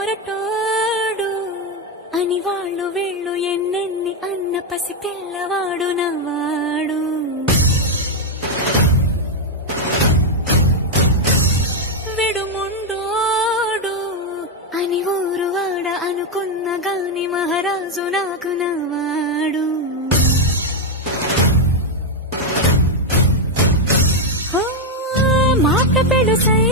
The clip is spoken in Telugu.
మొరటోడు అని వాళ్ళు వీళ్ళు ఎన్నెన్ని అన్న పసి పిల్లవాడు నవ్వాడు. విడుముండోడు అని ఊరు వాడ అనుకున్న గాని మహారాజు నాకు నవ్వాడు. మాట పెడుసై